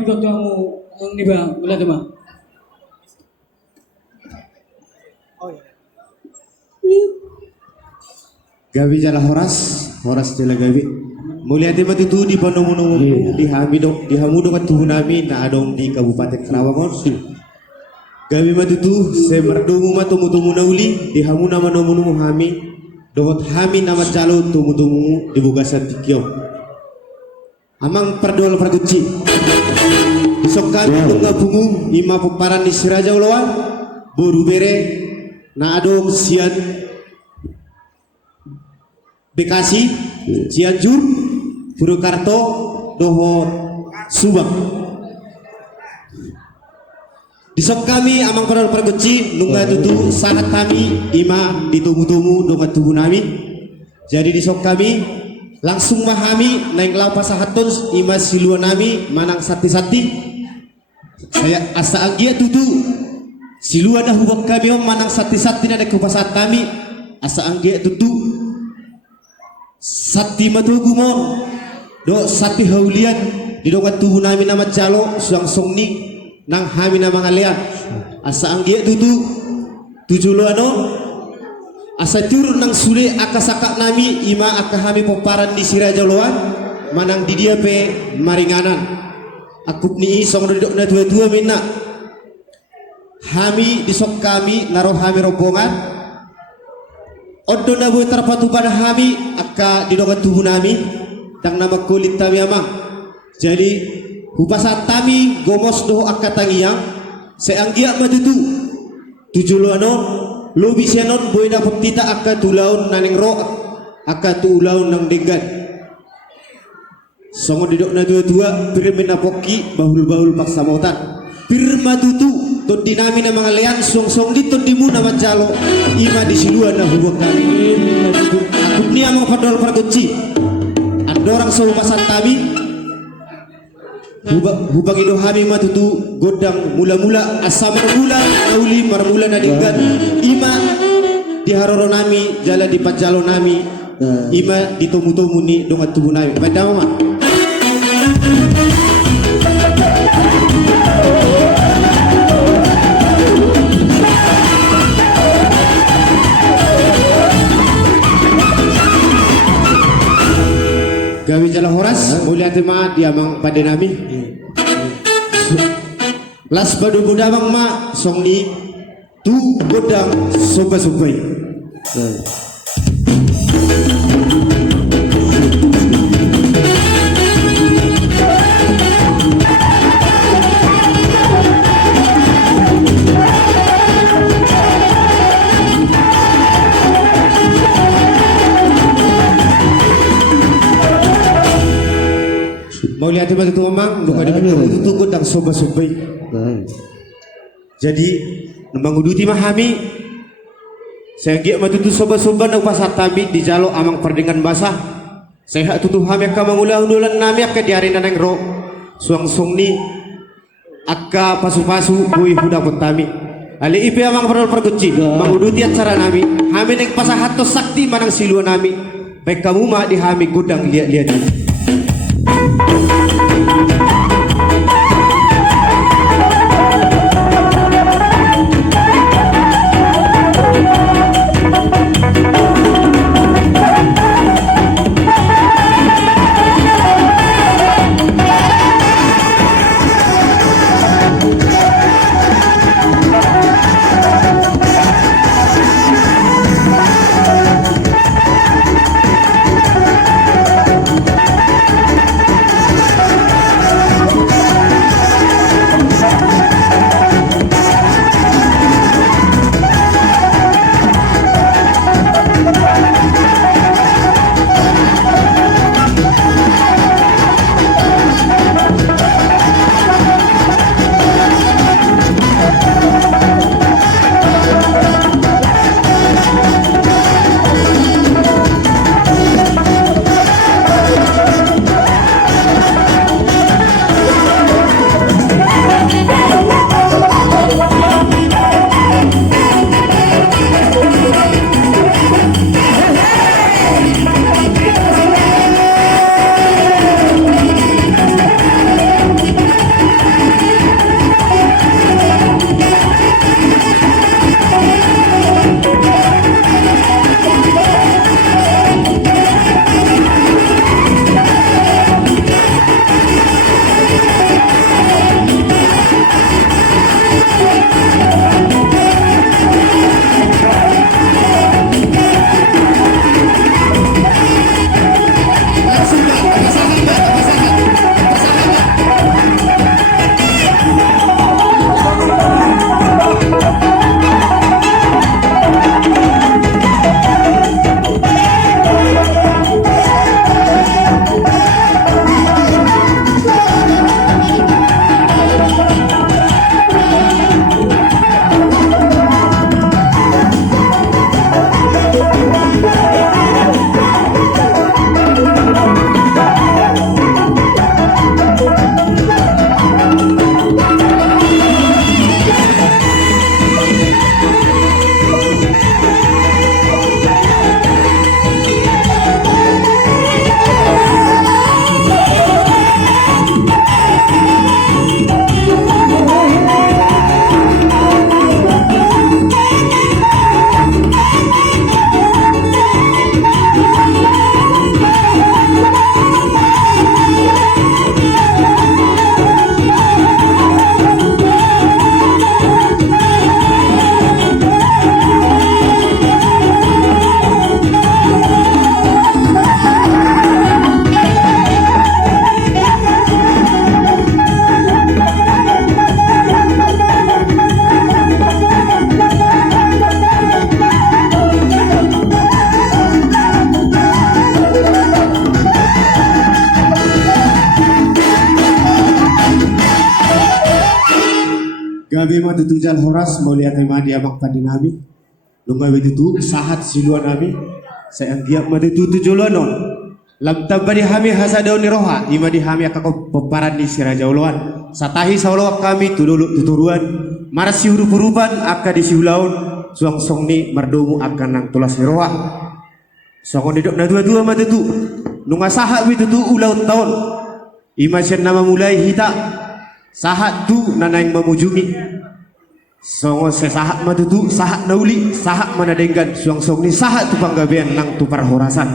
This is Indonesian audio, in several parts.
ikut kamu ang di ba? Wala di ba? Gawi jala horas jala gawi. Mulia di matu di panomuno di hamido di hamudo kan tuhu nami na adong di Kabupaten Karawang. Gawi matu se merdumu matu mutumu nauli di hamuna manomunu hami dohot hami nama jalo tumu di bugasan tikyo. Amang perdol perguci. Besok kami bungu ima peparan di Siraja Ulawan boru bere na adong sian Bekasi, Cianjur, Purwokerto, doho Subang. Disok kami amang perdol perguci nungga tutu sangat kami ima ditumu-tumu donga tubuh nami. Jadi disok kami langsung memahami naik lapa sahatun ima siluan nami manang sati-sati. Saya asa agia tutu siluan dah hubak kami manang sati-sati ada kepasat kami asa agia tutu sati matugu mo do sati haulian di dongat tubuh nami nama jalo suang songni nang hami nama ngalian asa agia tutu tujulo ano asa turun nang sule akasakak nami ima akahami peparan di Siraja Ulawan manang di dia pe maringanan aku ni song duduk na dua-dua minna hami disok kami naruh hami rombongan odo na buat terpatu pada hami aka di dongan tubuh nami tang nama kulit tami amang jadi hupasat tami gomos doh aka tangiang seanggia madutu tujulo ano lobi senon boy dapat tita aka tulaun naneng ro aka tulaun nang degan songo didok na dua-dua pirmin na poki bahul-bahul paksa mautan pirma tutu tot dinami na mga lean song-song dito di mo na manjalo ima di siluan na hubog kami akut niya mga padol pargutsi andorang sa upasan kami hubag ino kami matutu godang mula-mula asam mula nauli marmula na dinggan ima di haroro nami jala di pajalo nami ima di tumu-tumu ni dongat tubuh nami padama ma gawi jala horas mulia tema diamang pada nami las badu budamang ma songni tu godang soba-sobai mau lihat itu mamang bukan itu tuh godang soba-sobai jadi nembang uduti mahami saya giat matu tu soba-soba nak pasat tami di jalo amang perdengan basah saya hak tutu hami akka mangulang-ulang nami akka diarin nang ro suang-suang ni akka pasu-pasu bui huda tami ali ipe amang perdol perguci manguduti acara nami hami neng pasah hatos sakti manang siluan nami baik kamu mah di hami godang lihat-lihat matutujal horas mulia tema di amang pandinami. Lunga betutu sahat siluan nami. Saya giap matutu tujuluanon. Lam tabari hami hasadaw ni roha. Ima di hami akako peparan di sirajauluan. Satahi saulawak kami tuduluk tuturuan. Marasi huruf-hurupan akka di siulaun. Suang-song ni mardomu akan nang tulas ni roha. Songon didok na dua-dua matutu. Nunga sahat betutu ulaun tahun. Ima siya nama mulai hita. Sahat tu nanaing memujungi. Songo sesahat matutu sahat nauli sahat manadenggan suang-song ni sahat tu panggabean nang tu parhorasan.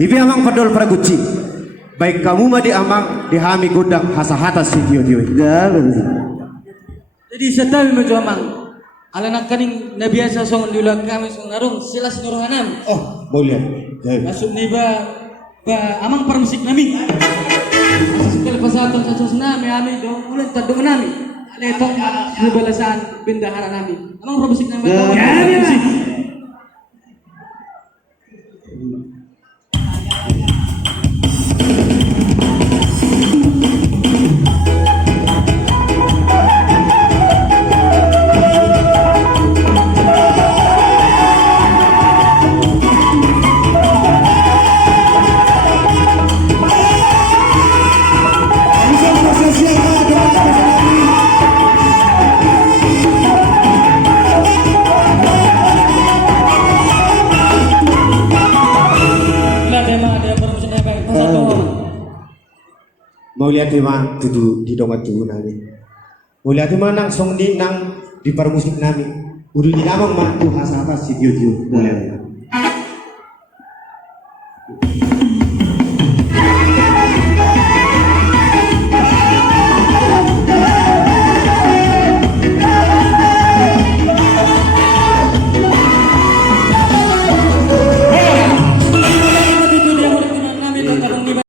Ibi amang padol para guci. Baik kamu madi amang dihami godang hasahata si tio-tio. Jadi setawi maju amang. Alanak kaning na biasa songon diulang kami song narong silas nuruhanam. Oh, mulia. Masuk ni ba amang permusik nami. Sekali pasatan sa sos nami ami do ulan tadong nami. Letong nabalasan bendahara nami. Amang permusik nami. Musik. Mulia tema tutu di dongat tu nami. Mulia tema nang song di nang di parmusik nami. Udah di amang mantu hasata si tio-tio. Mulia tema.